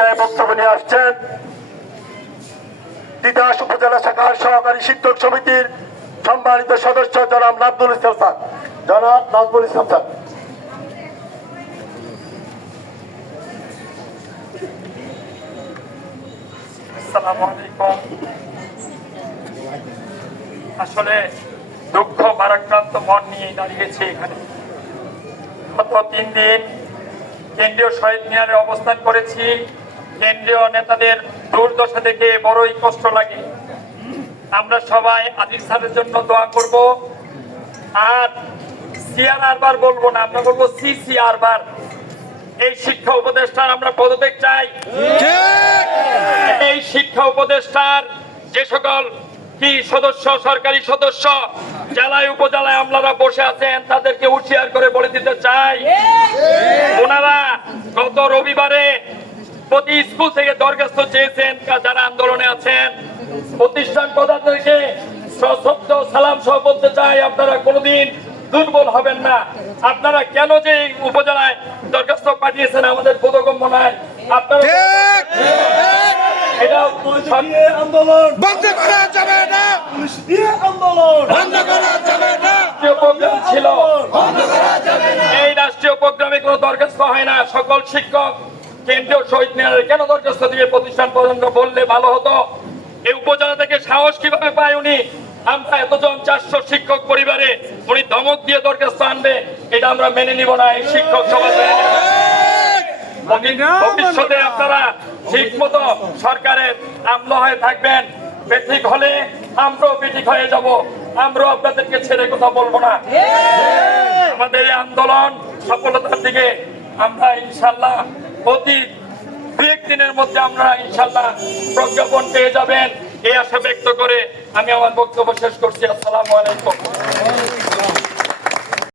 পর্যায়ে বক্তব্য নিয়ে আসছেন। তিতাস উপজেলা শাখার সহকারী শিক্ষক সমিতির সম্মানিত সদস্য জনাব নাজমুল ইসলাম স্যার। জনাব নাজমুল ইসলাম স্যার। আসলে দুঃখ, ভারাক্রান্ত মন নিয়ে দাঁড়িয়েছে এখানে। তিন দিন কেন্দ্রীয় শহীদ অবস্থান করেছি। কেন্দ্রীয় নেতাদের দুর্দশা দেখে বড়ই কষ্ট লাগে। আমরা সবাই আজিজ স্যারের জন্য দোয়া করব। আর সিআর আরবার বলব না, আমরা বলব সি সি আরবার এই শিক্ষা উপদেষ্টার আমরা পদত্যাগ চাই। এই শিক্ষা উপদেষ্টার যে সকল কি সদস্য, সরকারি সদস্য, জেলায়, উপজেলায় আমলারা বসে আছেন, তাদেরকে উঠিয়ার করে বলে দিতে চাই। ওনারা গত রবিবারে প্রতি স্কুল থেকে দরখাস্ত চেয়েছেন যারা আন্দোলনে আছেন। প্রতিষ্ঠান প্রধানদেরকে সশব্দ সালাম সহ বলতে চাই আপনারা কোনোদিন দুর্বল হবেন না। আপনারা কেন যে উপজেলায় দরখাস্ত পাঠিয়েছেন আমাদের বোধগম্য নয়। আপনারা এটা আন্দোলন। বন্ধ করা যাবে না। আন্দোলন। বন্ধ করা যাবে না। প্রোগ্রাম ছিল। এই রাষ্ট্রীয় প্রোগ্রামে কোনো দরখাস্ত হয় না। সকল শিক্ষক কেন্দ্রীয় শহীদ মিনারে কেন দরখাস্ত দিয়ে প্রতিষ্ঠান পর্যন্ত বললে ভালো হতো? এই উপজেলা থেকে সাহস কীভাবে পায় উনি? আমরা এতজন চারশো শিক্ষক পরিবারে উনি ধমক দিয়ে দরখাস্ত আনবে এটা আমরা মেনে নিব না এই শিক্ষক সমাজ। ভবিষ্যতে আপনারা ঠিক মতো সরকারের আমল হয়ে থাকবেন। বেঠিক হলে আমরাও বেঠিক হয়ে যাব। আমরাও আপনাদেরকে ছেড়ে কথা বলব না। আমাদের এই আন্দোলন সফলতার দিকে আমরা ইনশাল্লাহ অতি দু দিনের মধ্যে আমরা ইনশাল্লাহ প্রজ্ঞাপন পেয়ে যাবেন। এই আশা ব্যক্ত করে আমি আমার বক্তব্য শেষ করছি। আসসালামু আলাইকুম।